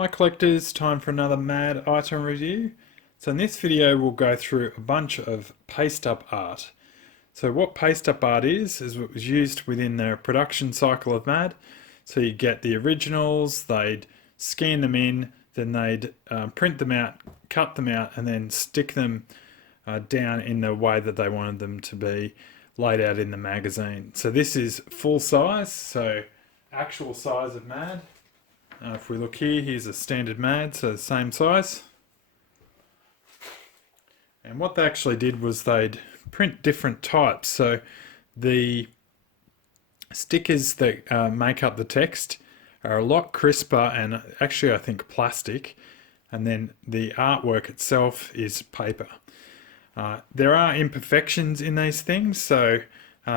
Hi collectors, time for another mad item review. So in this video we'll go through a bunch of paste up art. So what paste up art is what was used within the production cycle of MAD. So you get the originals, they'd scan them in, then they'd print them out, cut them out and then stick them down in the way that they wanted them to be laid out in the magazine. So this is full size, so actual size of MAD. If we look here, here's a standard MAD, so the same size. And what they actually did was they'd print different types. So the stickers that make up the text are a lot crisper and actually I think plastic. And then the artwork itself is paper. There are imperfections in these things, so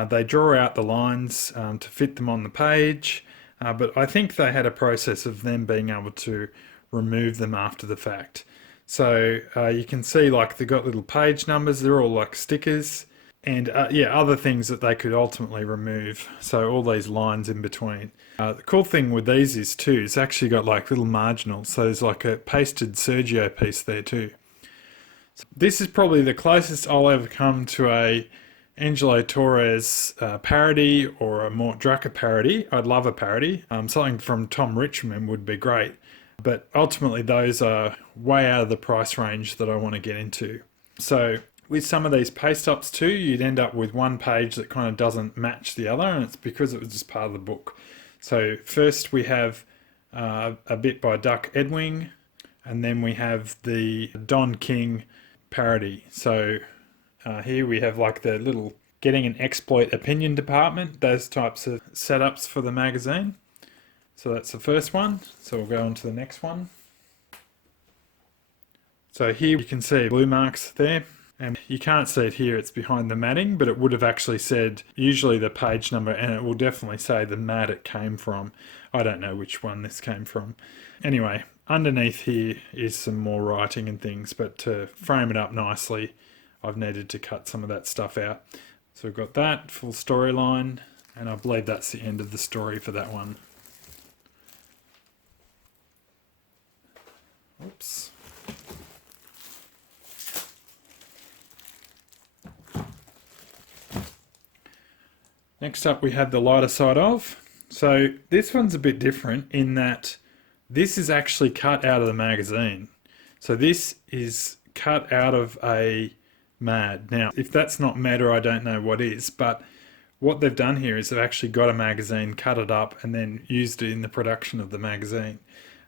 they draw out the lines to fit them on the page. But I think they had a process of them being able to remove them after the fact. So you can see like they've got little page numbers, they're all like stickers, and other things that they could ultimately remove. So all these lines in between. The cool thing with these is too, it's actually got like little marginals. So there's like a pasted Sergio piece there too. So this is probably the closest I'll ever come to a Angelo Torres parody or a Mort Drucker parody. I'd love a parody. Something from Tom Richmond would be great. But ultimately those are way out of the price range that I want to get into. So with some of these paste ups too, you'd end up with one page that kind of doesn't match the other, and it's because it was just part of the book. So first we have a bit by Duck Edwing, and then we have the Don King parody. So here we have like the little getting an exploit opinion department, those types of setups for the magazine. So that's the first one. So we'll go on to the next one. So here you can see blue marks there, and you can't see it here, it's behind the matting, but it would have actually said usually the page number, and it will definitely say the MAD it came from. I don't know which one this came from. Anyway, underneath here is some more writing and things, but to frame it up nicely, I've needed to cut some of that stuff out. So we've got that full storyline, and I believe that's the end of the story for that one. Oops. Next up we have the lighter side of. So this one's a bit different in that this is actually cut out of the magazine. So this is cut out of a MAD. Now, if that's not meta, I don't know what is, but what they've done here is they've actually got a magazine, cut it up, and then used it in the production of the magazine.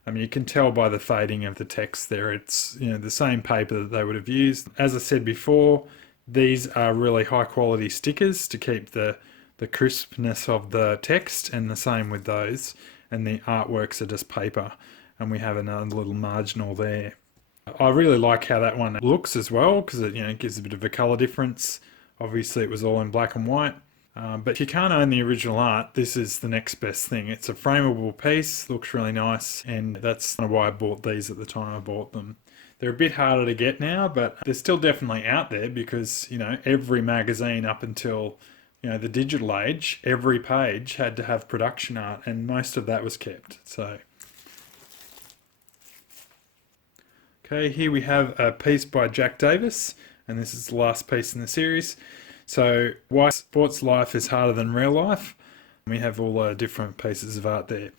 I mean, you can tell by the fading of the text there, it's the same paper that they would have used. As I said before, these are really high quality stickers to keep the crispness of the text, and the same with those, and the artworks are just paper, and we have another little marginal there. I really like how that one looks as well, because it gives a bit of a colour difference. Obviously it was all in black and white, but if you can't own the original art, this is the next best thing. It's a frameable piece, looks really nice, and that's kind of why I bought these at the time I bought them. They're a bit harder to get now, but they're still definitely out there because every magazine up until the digital age, every page had to have production art, and most of that was kept. So okay, here we have a piece by Jack Davis, and this is the last piece in the series. So why sports life is harder than real life. We have all the different pieces of art there.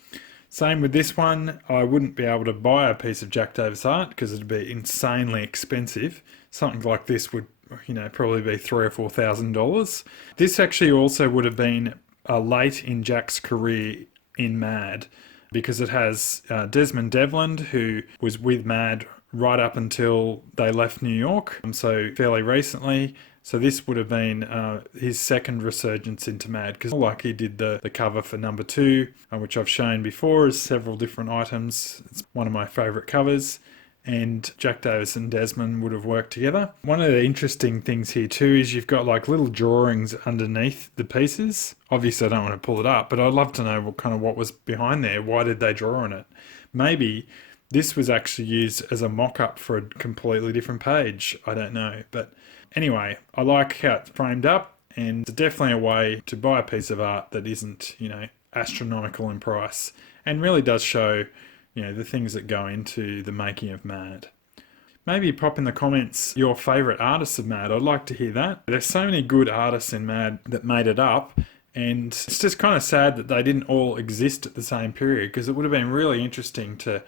Same with this one. I wouldn't be able to buy a piece of Jack Davis art because it'd be insanely expensive. Something like this would probably be $3,000 or $4,000. This actually also would have been late in Jack's career in MAD, because it has Desmond Devlin, who was with MAD right up until they left New York, so fairly recently. So this would have been his second resurgence into MAD, because like he did the cover for number 2, which I've shown before as several different items. It's one of my favourite covers, and Jack Davis and Desmond would have worked together. One of the interesting things here too is you've got like little drawings underneath the pieces. Obviously I don't want to pull it up, but I'd love to know what was behind there. Why did they draw on it? Maybe this was actually used as a mock-up for a completely different page. I don't know. But anyway, I like how it's framed up, and it's definitely a way to buy a piece of art that isn't, astronomical in price, and really does show, the things that go into the making of Mad. Maybe pop in the comments your favourite artists of Mad. I'd like to hear that. There's so many good artists in Mad that made it up, and it's just kind of sad that they didn't all exist at the same period, because it would have been really interesting to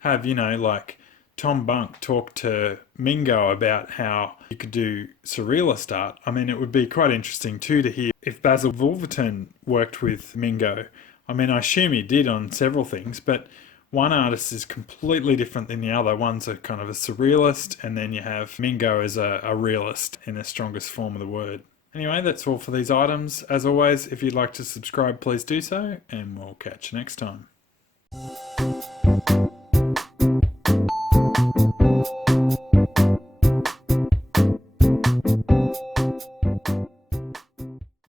have, like Tom Bunk talk to Mingo about how you could do surrealist art. I mean, it would be quite interesting too to hear if Basil Wolverton worked with Mingo. I mean, I assume he did on several things, but one artist is completely different than the other. One's a kind of a surrealist, and then you have Mingo as a realist in the strongest form of the word. Anyway, that's all for these items. As always, if you'd like to subscribe, please do so, and we'll catch you next time.